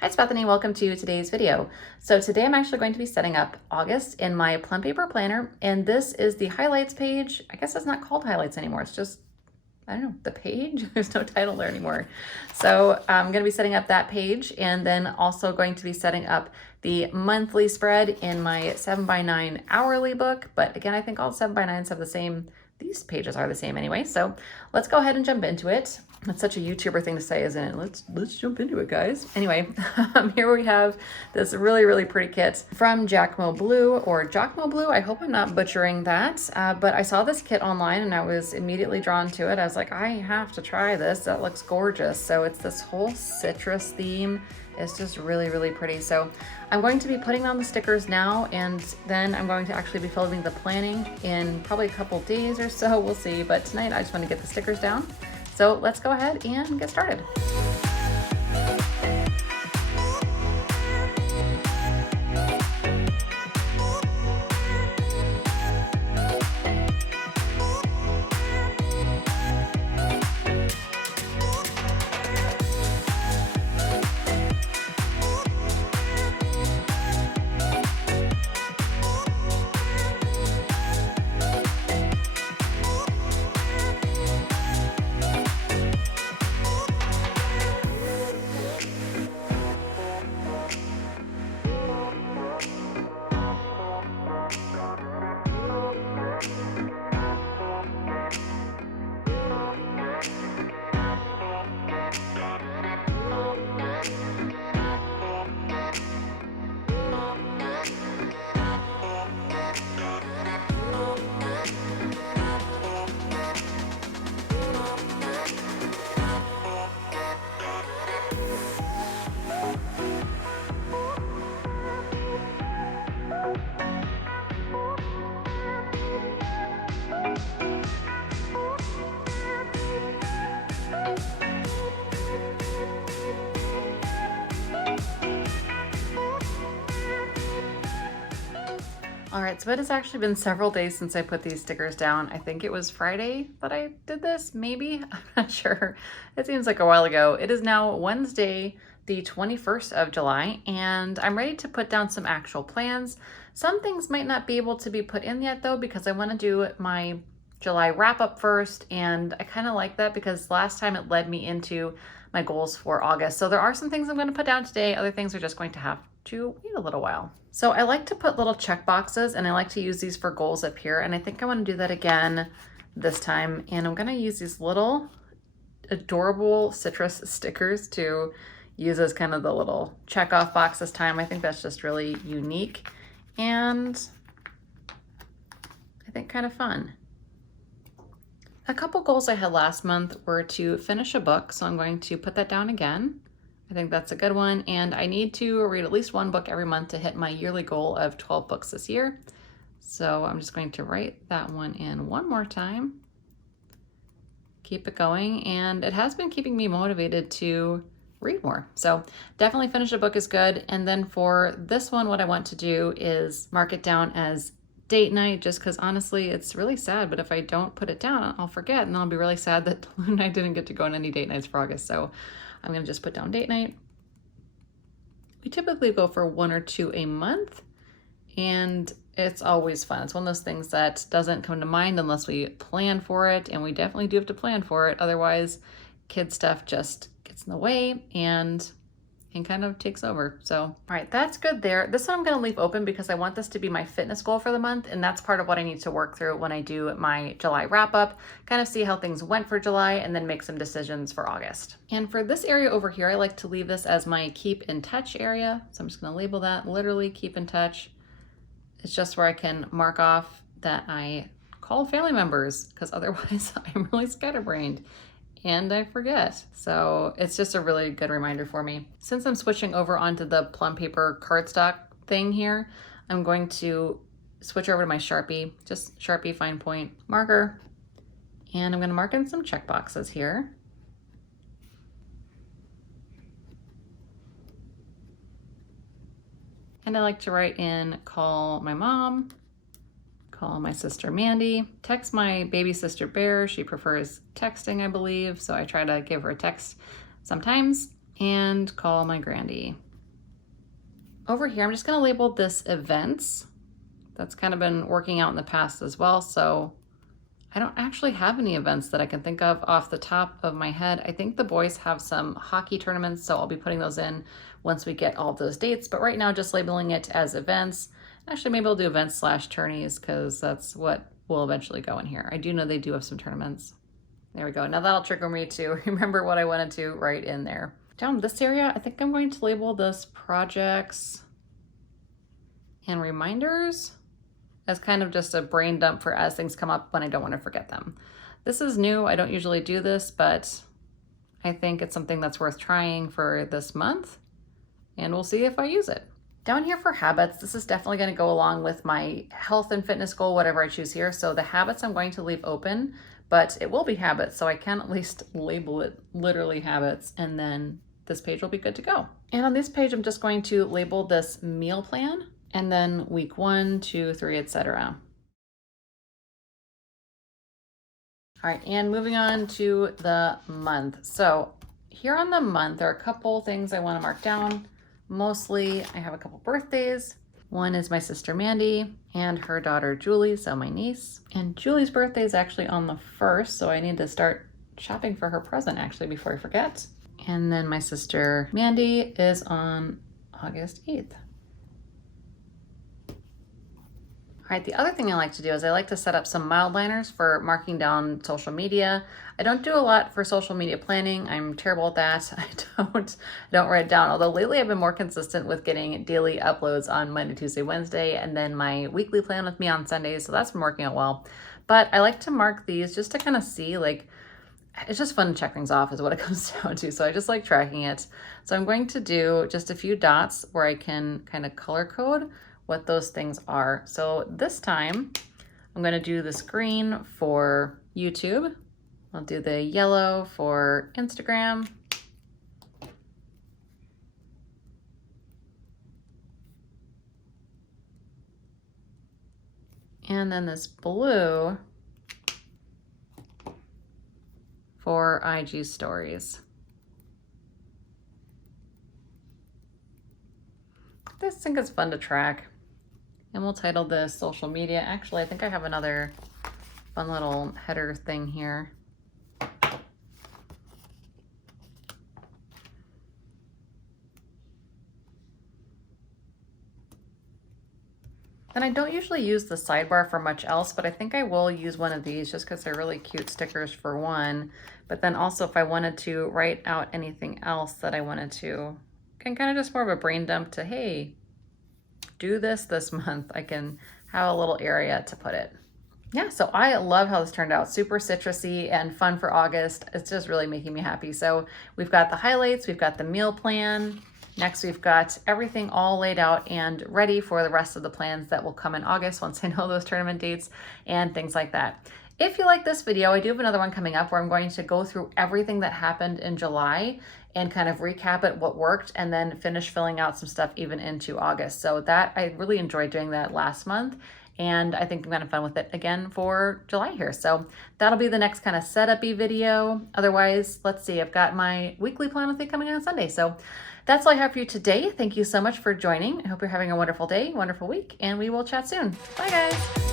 Hi, it's Bethany. Welcome to today's video. So today I'm actually going to be setting up August in my Plum Paper Planner, and this is the highlights page. I guess it's not called highlights anymore. It's just, I don't know, the page. There's no title there anymore. So I'm going to be setting up that page, and then also going to be setting up the monthly spread in my 7x9 hourly book. But again, I think all 7x9s have the same, these pages are the same anyway. So let's go ahead and jump into it. That's such a YouTuber thing to say, isn't it? Let's jump into it, guys. Anyway, here we have this really pretty kit from JacmoBlue or JacmoBlue. I hope I'm not butchering that, but I saw this kit online and I was immediately drawn to it. I was like, I have to try this. That looks gorgeous. So it's this whole citrus theme. It's just really pretty. So I'm going to be putting on the stickers now, and then I'm going to actually be filming the planning in probably a couple days or so. We'll see. But tonight I just want to get the stickers down. So let's go ahead and get started. All right, so it has actually been several days since I put these stickers down. I think it was Friday that I did this, maybe? I'm not sure. It seems like a while ago. It is now Wednesday, the 21st of July, and I'm ready to put down some actual plans. Some things might not be able to be put in yet though, because I want to do my July wrap up first, and I kind of like that because last time it led me into my goals for August. So there are some things I'm going to put down today. Other things are just going to have to wait a little while. So I like to put little check boxes, and I like to use these for goals up here. And I think I want to do that again this time. And I'm going to use these little adorable citrus stickers to use as kind of the little check off box this time. I think that's just really unique and I think kind of fun. A couple goals I had last month were to finish a book, so I'm going to put that down again. I think that's a good one, and I need to read at least one book every month to hit my yearly goal of 12 books this year. So I'm just going to write that one in one more time. Keep it going, and it has been keeping me motivated to read more. So definitely finish a book is good. And then for this one, what I want to do is mark it down as date night, just because honestly it's really sad, but if I don't put it down I'll forget, and then I'll be really sad that I didn't get to go on any date nights for August. So I'm gonna just put down date night. We typically go for 1 or 2 a month, and it's always fun. It's one of those things that doesn't come to mind unless we plan for it, and we definitely do have to plan for it. Otherwise kid stuff just gets in the way and kind of takes over. So, all right, that's good there. This one I'm going to leave open because I want this to be my fitness goal for the month. And that's part of what I need to work through when I do my July wrap up, kind of see how things went for July and then make some decisions for August. And for this area over here, I like to leave this as my keep in touch area. So I'm just going to label that literally keep in touch. It's just where I can mark off that I call family members, because otherwise I'm really scatterbrained and I forget. So it's just a really good reminder for me. Since I'm switching over onto the Plum Paper cardstock thing here, I'm going to switch over to my Sharpie, just Sharpie fine point marker. And I'm gonna mark in some check boxes here. And I like to write in, call my mom, call my sister Mandy, text my baby sister Bear. She prefers texting, I believe, so I try to give her a text sometimes, and call my Grandy. Over here, I'm just gonna label this events. That's kind of been working out in the past as well. So I don't actually have any events that I can think of off the top of my head. I think the boys have some hockey tournaments, so I'll be putting those in once we get all of those dates. But right now, just labeling it as events. Actually, maybe I'll do events/tourneys because that's what will eventually go in here. I do know they do have some tournaments. There we go. Now that'll trigger me to remember what I wanted to write in there. Down this area, I think I'm going to label this projects and reminders as kind of just a brain dump for as things come up when I don't want to forget them. This is new. I don't usually do this, but I think it's something that's worth trying for this month, and we'll see if I use it. Down here for habits, this is definitely going to go along with my health and fitness goal, whatever I choose here. So the habits I'm going to leave open, but it will be habits, so I can at least label it literally habits, and then this page will be good to go. And on this page, I'm just going to label this meal plan, and then week 1, 2, 3, etc. All right, and moving on to the month. So here on the month, there are a couple things I want to mark down. Mostly, I have a couple birthdays. One is my sister Mandy and her daughter Julie, so my niece. And Julie's birthday is actually on the 1st, so I need to start shopping for her present actually before I forget. And then my sister Mandy is on August 8th. All right, the other thing I like to do is I like to set up some mileliners for marking down social media. I don't do a lot for social media planning. I'm terrible at that. I don't write it down. Although lately I've been more consistent with getting daily uploads on Monday, Tuesday, Wednesday, and then my weekly plan with me on Sundays. So that's been working out well. But I like to mark these just to kind of see, like, it's just fun to check things off is what it comes down to. So I just like tracking it. So I'm going to do just a few dots where I can kind of color code what those things are. So this time I'm going to do this green for YouTube. I'll do the yellow for Instagram. And then this blue for IG stories. I just think it's fun to track. And we'll title this social media. Actually, I think I have another fun little header thing here. And I don't usually use the sidebar for much else, but I think I will use one of these just because they're really cute stickers for one. But then also if I wanted to write out anything else that I wanted to, can kind of just more of a brain dump to, hey, do this month. I can have a little area to put it. Yeah, so I love how this turned out. Super citrusy and fun for August. It's just really making me happy. So we've got the highlights, we've got the meal plan. Next, we've got everything all laid out and ready for the rest of the plans that will come in August once I know those tournament dates and things like that. If you like this video, I do have another one coming up where I'm going to go through everything that happened in July and kind of recap it, what worked, and then finish filling out some stuff even into August. So that, I really enjoyed doing that last month, and I think I'm gonna have fun with it again for July here. So that'll be the next kind of setup-y video. Otherwise, let's see, I've got my weekly plan with me coming on Sunday. So that's all I have for you today. Thank you so much for joining. I hope you're having a wonderful day, wonderful week, and we will chat soon. Bye guys.